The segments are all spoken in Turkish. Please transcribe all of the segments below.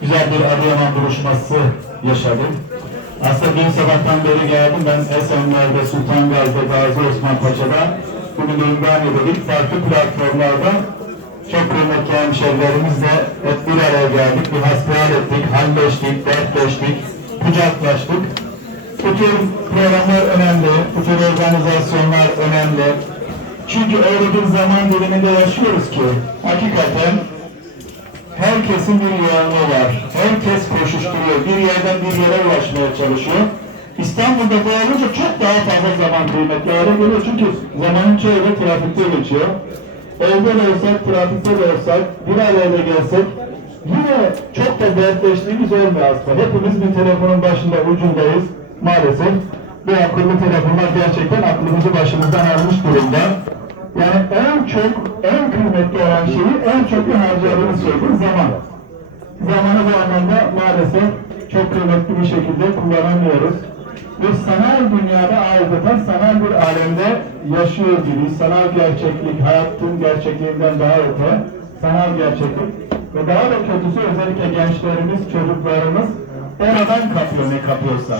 güzel bir Adıyaman buluşması yaşadık. Aslında dün sabahtan beri geldim. Ben Esenler'de, Sultan Gazi'de, Gazi Osman Paşa'da bugün Ümraniye'de ilk farklı platformlarda çok kıymetli hemşehrilerimizle hep bir araya geldik. Bir hasbihal ettik, halleştik, dertleştik, kucaklaştık. Bu tür programlar önemli, bu tür organizasyonlar önemli. Çünkü öyle bir zaman diliminde yaşıyoruz ki hakikaten herkesin bir yönü var. Herkes koşuşturuyor. Bir yerden bir yere ulaşmaya çalışıyor. İstanbul'da bu çok daha fazla zaman kıymetli hale geliyor. Çünkü zamanın çoğu da trafikte geçiyor. Evde de olsak, trafikte de olsak, bir araya gelsek yine çok da dertleştiğimiz olmuyor aslında. Hepimiz bir telefonun başında ucundayız maalesef. Bu akıllı telefonlar gerçekten aklımızı başımızdan almış durumda. Yani en çok, en kıymetli olan şeyi en çok harcadığımız şeydir zaman. Zamanı bu anlamda maalesef çok kıymetli bir şekilde kullanamıyoruz. Ve sanal dünyada adeta sanal bir alemde yaşıyor gibi, sanal gerçeklik, hayatın gerçekliğinden daha öte, sanal gerçeklik. Ve daha da kötüsü özellikle gençlerimiz, çocuklarımız oradan kapıyor ne kapıyorsa.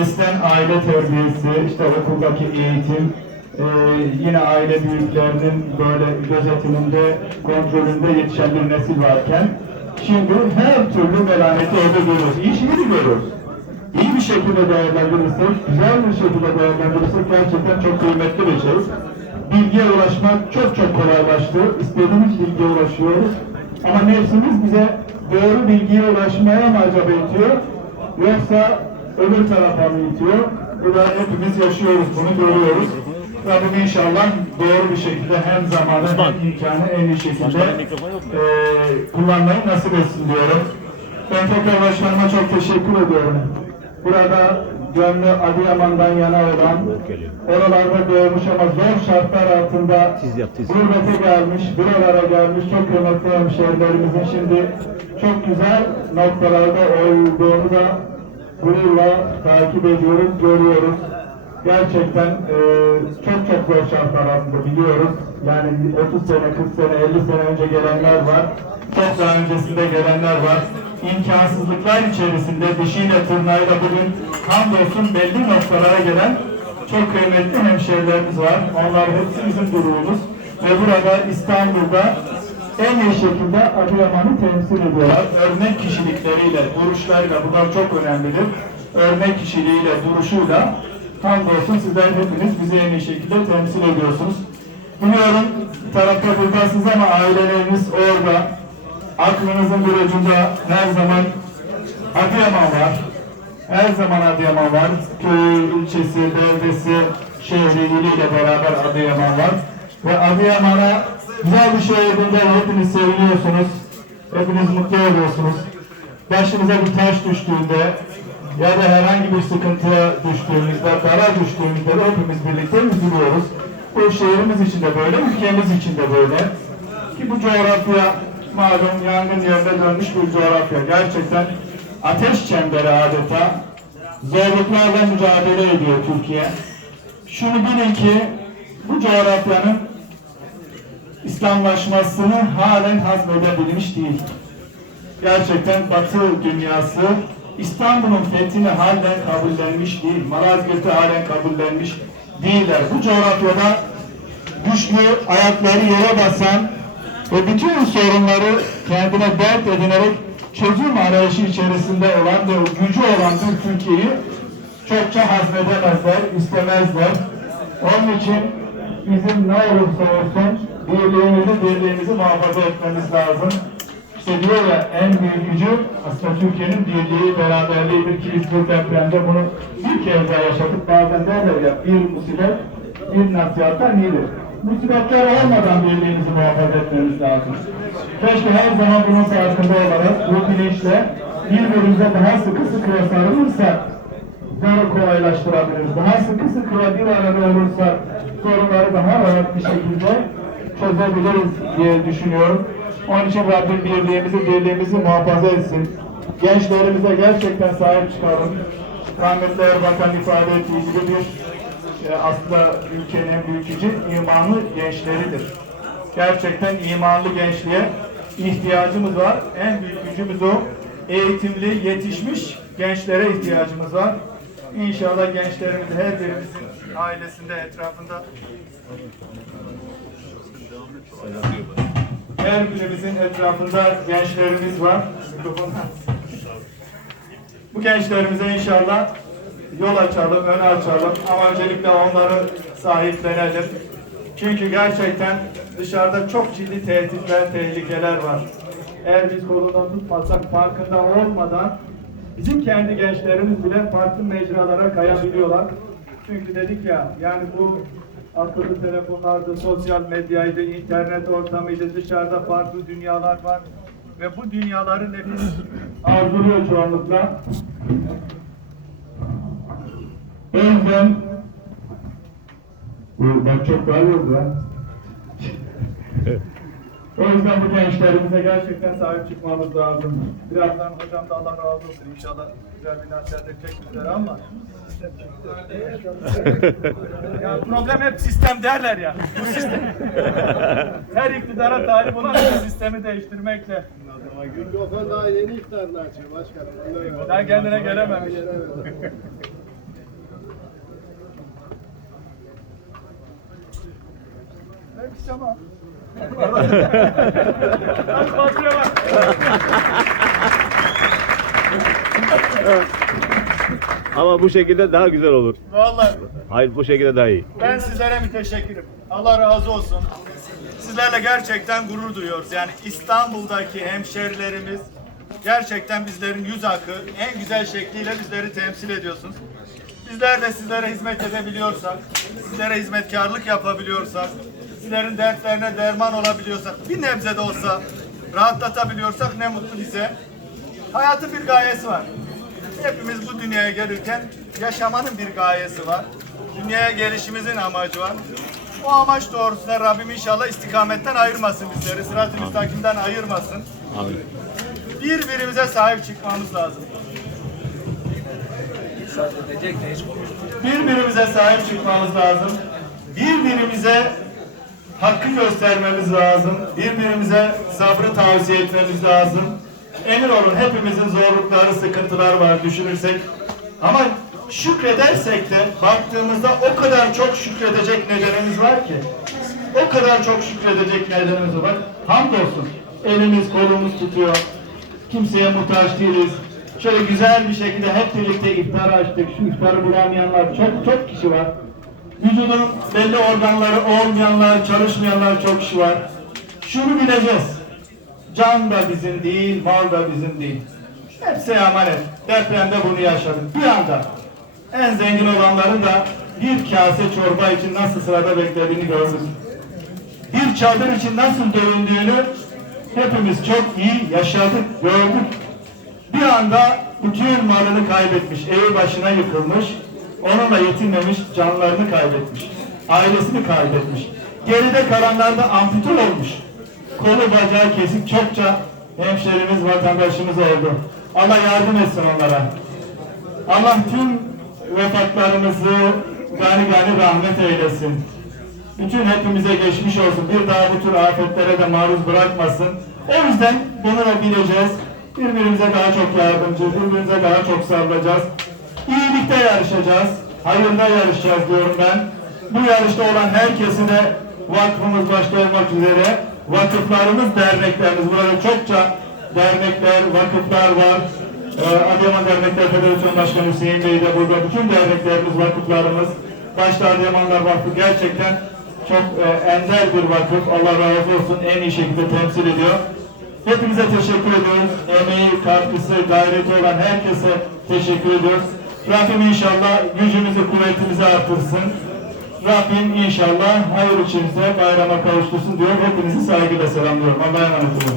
Eskiden aile terbiyesi, işte okuldaki eğitim, ee, yine aile büyüklerinin böyle gözetiminde, kontrolünde yetişen bir nesil varken şimdi her türlü melaneti orada görüyoruz. İyi şeyi görüyoruz. İyi bir şekilde değerlendirirsek, güzel bir şekilde değerlendirirsek gerçekten çok kıymetli bir şey. Bilgiye ulaşmak çok çok kolaylaştı. İstediğimiz bilgiye ulaşıyoruz. Ama nefsimiz bize doğru bilgiye ulaşmaya mı acaba itiyor? Yoksa öbür tarafa mı itiyor? Bu da hepimiz yaşıyoruz, bunu görüyoruz. Rabbim inşallah doğru bir şekilde hem zamanı hem imkanı en iyi şekilde eee kullanmayı nasip etsin diyorum. Ben tekrar başkanıma çok teşekkür ediyorum. Burada gönlü Adıyaman'dan yana olan, oralarda doğmuş ama zor şartlar altında gurbete gelmiş, buralara gelmiş çok kıymetli hemşehrilerimizin şimdi çok güzel noktalarda olduğunu da gururla takip ediyoruz, görüyoruz gerçekten e, çok çok zor şartlar altında biliyoruz. Yani 30 sene, 40 sene, 50 sene önce gelenler var. Çok daha öncesinde gelenler var. İmkansızlıklar içerisinde dişiyle tırnağıyla bugün hamdolsun belli noktalara gelen çok kıymetli hemşehrilerimiz var. Onlar hepsi bizim gururumuz. Ve burada İstanbul'da en iyi şekilde Adıyaman'ı temsil ediyorlar. Örnek kişilikleriyle, duruşlarıyla, bunlar çok önemlidir. Örnek kişiliğiyle, duruşuyla Hamdolsun sizler hepiniz bizi en iyi şekilde temsil ediyorsunuz. Biliyorum tarafta buradasınız ama aileleriniz orada. Aklınızın bir ucunda her zaman Adıyaman var. Her zaman Adıyaman var. Köyü, ilçesi, beldesi, şehri, beraber Adıyaman var. Ve Adıyaman'a güzel bir şey olduğunda hepiniz seviniyorsunuz. Hepiniz mutlu oluyorsunuz. Başınıza bir taş düştüğünde ya da herhangi bir sıkıntıya düştüğümüzde, dara düştüğümüzde de hepimiz birlikte üzülüyoruz. Bu şehrimiz için de böyle, ülkemiz için de böyle. Ki bu coğrafya malum yangın yerine dönmüş bir coğrafya. Gerçekten ateş çemberi adeta zorluklarla mücadele ediyor Türkiye. Şunu bilin ki bu coğrafyanın İslamlaşmasını halen hazmedebilmiş değil. Gerçekten Batı dünyası İstanbul'un fethini halen kabullenmiş değil. Malazgirt'i halen kabullenmiş değiller. Bu coğrafyada güçlü ayakları yere basan ve bütün sorunları kendine dert edinerek çözüm arayışı içerisinde olan ve o gücü olan bir Türkiye'yi çokça hazmedemezler, istemezler. Onun için bizim ne olursa olsun birliğimizi, birliğimizi muhafaza etmemiz lazım. İşte ya en büyük gücü aslında Türkiye'nin birliği, beraberliğidir ki biz bu depremde bunu bir kez daha yaşadık. Bazen derler ya bir musibet, bir nasihattan iyidir. Musibetler olmadan birliğimizi muhafaza etmemiz lazım. Keşke her zaman bunun farkında olarak bu bilinçle birbirimize daha sıkı sıkıya sarılırsak zoru kolaylaştırabiliriz. Daha sıkı sıkıya bir arada olursak sorunları daha rahat bir şekilde çözebiliriz diye düşünüyorum. Onun için Rabbim birliğimizi, birliğimizi muhafaza etsin. Gençlerimize gerçekten sahip çıkalım. Rahmetli Erbakan ifade ettiği gibi bir e, aslında ülkenin en büyük gücü imanlı gençleridir. Gerçekten imanlı gençliğe ihtiyacımız var. En büyük gücümüz o. eğitimli, yetişmiş gençlere ihtiyacımız var. İnşallah gençlerimiz her birimizin ailesinde, etrafında her birimizin etrafında gençlerimiz var. Bu gençlerimize inşallah yol açalım, ön açalım ama öncelikle onları sahiplenelim. Çünkü gerçekten dışarıda çok ciddi tehditler, tehlikeler var. Eğer biz kolundan tutmasak, farkında olmadan bizim kendi gençlerimiz bile farklı mecralara kayabiliyorlar. Çünkü dedik ya, yani bu akıllı telefonlardı, sosyal medyaydı, internet ortamıydı, dışarıda farklı dünyalar var. Ve bu dünyaları nefis arzuluyor çoğunlukla. O yüzden bak çok oldu ha. O yüzden bu gençlerimize gerçekten sahip çıkmamız lazım. Birazdan hocam da Allah razı olsun inşallah güzel bir nasihat edecek bizlere ama ya problem hep sistem derler ya. Bu sistem. Her iktidara talip olan bu sistemi değiştirmekle. Mikrofon daha yeni iftarını açıyor başkanım. Daha kendine gelememiş. Belki tamam. Hadi bak. Ama bu şekilde daha güzel olur. Vallahi Hayır bu şekilde daha iyi. ben sizlere müteşekkirim. Allah razı olsun. Sizlerle gerçekten gurur duyuyoruz. Yani İstanbul'daki hemşerilerimiz gerçekten bizlerin yüz akı en güzel şekliyle bizleri temsil ediyorsunuz. Bizler de sizlere hizmet edebiliyorsak, sizlere hizmetkarlık yapabiliyorsak, sizlerin dertlerine derman olabiliyorsak, bir nebze de olsa rahatlatabiliyorsak ne mutlu bize. Hayatın bir gayesi var. Hepimiz bu dünyaya gelirken yaşamanın bir gayesi var. Dünyaya gelişimizin amacı var. O amaç doğrultusunda Rabbim inşallah istikametten ayırmasın bizleri. Sırat-ı müstakimden ayırmasın. Amin. Birbirimize sahip çıkmamız lazım. Birbirimize sahip çıkmamız lazım. Birbirimize hakkı göstermemiz lazım. Birbirimize sabrı tavsiye etmemiz lazım. Emin olun hepimizin zorlukları, sıkıntılar var düşünürsek. Ama şükredersek de baktığımızda o kadar çok şükredecek nedenimiz var ki. O kadar çok şükredecek nedenimiz var. Hamdolsun. Elimiz kolumuz tutuyor. Kimseye muhtaç değiliz. Şöyle güzel bir şekilde hep birlikte iftar açtık. Şu iftarı bulamayanlar çok çok kişi var. Vücudun belli organları olmayanlar, çalışmayanlar çok kişi var. Şunu bileceğiz. Can da bizim değil, mal da bizim değil. Hepsi emanet. Depremde bunu yaşadık. Bir anda en zengin olanların da bir kase çorba için nasıl sırada beklediğini gördük. Bir çadır için nasıl dövündüğünü hepimiz çok iyi yaşadık, gördük. Bir anda bütün malını kaybetmiş, evi başına yıkılmış, onunla yetinmemiş, canlarını kaybetmiş, ailesini kaybetmiş. Geride kalanlar da ampute olmuş. Kolu bacağı kesik çokça hemşerimiz, vatandaşımız oldu. Allah yardım etsin onlara. Allah tüm vefatlarımızı gani gani rahmet eylesin. Bütün hepimize geçmiş olsun. Bir daha bu tür afetlere de maruz bırakmasın. O yüzden bunu da bileceğiz. Birbirimize daha çok yardımcı, birbirimize daha çok sarılacağız. İyilikte yarışacağız. Hayırda yarışacağız diyorum ben. Bu yarışta olan herkesi de vakfımız başta üzere vakıflarımız, derneklerimiz. Burada çokça dernekler, vakıflar var. Ee, Adıyaman Dernekler Federasyon Başkanı Hüseyin Bey de burada. Bütün derneklerimiz, vakıflarımız. Başta Adıyamanlar Vakfı gerçekten çok e, ender bir vakıf. Allah razı olsun. En iyi şekilde temsil ediyor. Hepinize teşekkür ediyoruz. Emeği, katkısı, gayreti olan herkese teşekkür ediyoruz. Rabbim inşallah gücümüzü, kuvvetimizi artırsın. Rabbim inşallah hayır içimize bayrama kavuştursun diyor. Hepinizi saygıyla selamlıyorum. Allah'a emanet olun.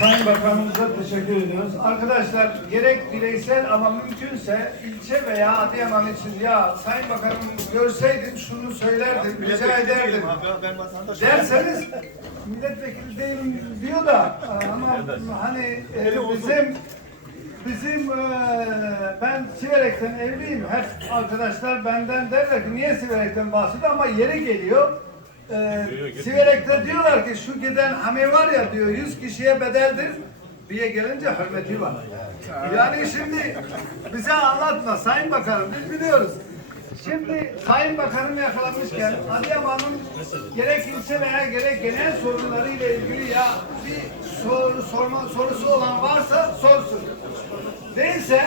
Sayın Bakanımıza teşekkür ediyoruz. Arkadaşlar gerek bireysel ama mümkünse ilçe veya Adıyaman için ya Sayın Bakanım görseydin şunu söylerdim, rica ederdim derseniz milletvekili değilim diyor da ama hani e, bizim bizim e, ben Siverek'ten evliyim. Hep arkadaşlar benden derler ki niye Siverek'ten bahsediyor ama yeri geliyor. e, Siverek'te diyorlar ki şu giden hami var ya diyor 100 kişiye bedeldir. Bir'e gelince hürmeti var. Yani şimdi bize anlatma Sayın Bakanım biz biliyoruz. Şimdi Sayın Bakanım yakalamışken Adıyaman'ın gerek ilçe veya gerek genel sorunları ile ilgili ya bir soru sorma sorusu olan varsa sorsun. Değilse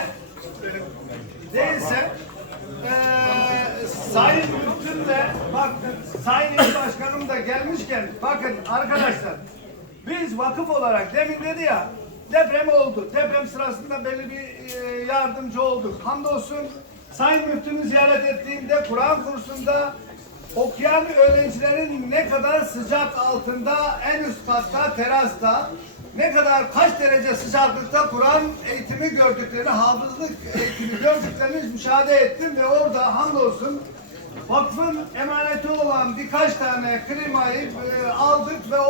değilse eee Sayın Müftümle bak Sayın İl Başkanım da gelmişken bakın arkadaşlar biz vakıf olarak demin dedi ya deprem oldu. Deprem sırasında belli bir eee, yardımcı olduk. Hamdolsun Sayın Müftümü ziyaret ettiğimde Kur'an kursunda okuyan öğrencilerin ne kadar sıcak altında en üst katta terasta ne kadar kaç derece sıcaklıkta Kur'an eğitimi gördüklerini, hafızlık eğitimi gördüklerini müşahede ettim ve orada hamdolsun vakfın emaneti olan birkaç tane klimayı e, aldık ve